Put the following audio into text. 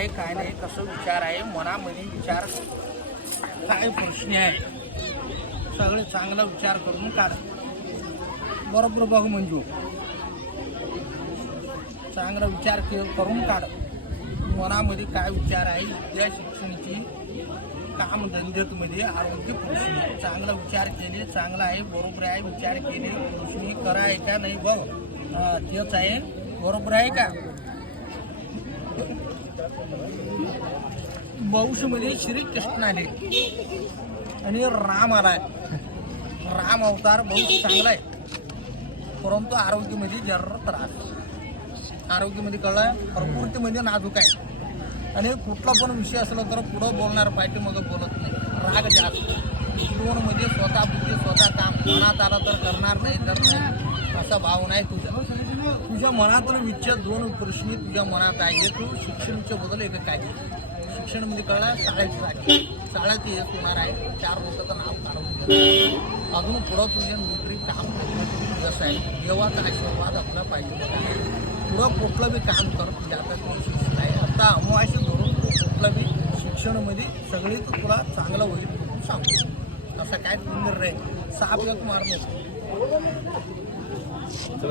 आहे काय नाही, कसं विचार आहे मनामध्ये विचार काय प्रश्न आहे सगळे चांगला विचार करून काढ. बरोबर बघ मंजू, चांगला विचार करून काढ. मनामध्ये काय विचार आहे विद्या शिक्षणाची कामधंद्यामध्ये आरोग्य पोषण चांगला विचार केले चांगला आहे बरोबर आहे विचार केले पोषणी करा आहे का नाही बघ तेच आहे बरोबर आहे का. भविष्यामध्ये श्री कृष्ण आले आणि राम आलाय. राम अवतार बहुत चांगला आहे परंतु आरोग्यामध्ये जरा त्रास. आरोग्यामध्ये कळलं प्रकृतीमध्ये नाजूक आहे आणि कुठला पण विषय असला तर पुढं बोलणार पाहिजे मग बोलत नाही. राग जास्त जीवनमध्ये स्वतः बुद्धी स्वतः काम मनात आला तर करणार नाही तर नाही असा भाव नाही तुझ्या मनातून विचार दोन प्रश्न तुझ्या मनात आहे. तू शिक्षणाच्या बदल एक काय शिक्षणामध्ये कळला शाळेत एक होणार आहे 4 लोकांचं नाव काढून अजून पुढं तुझ्या नोकरी काम जसं आहे देवाचा आशीर्वाद आपला पाहिजे. पुढं कुठलं बी काम कर तुझ्या आता शिक्षण आहे आता अमवाशी धरून कुठलं बी शिक्षणामध्ये सगळी तुला चांगलं होईल म्हणून सांगतो. असं काय निर्णय साप एक मार नको.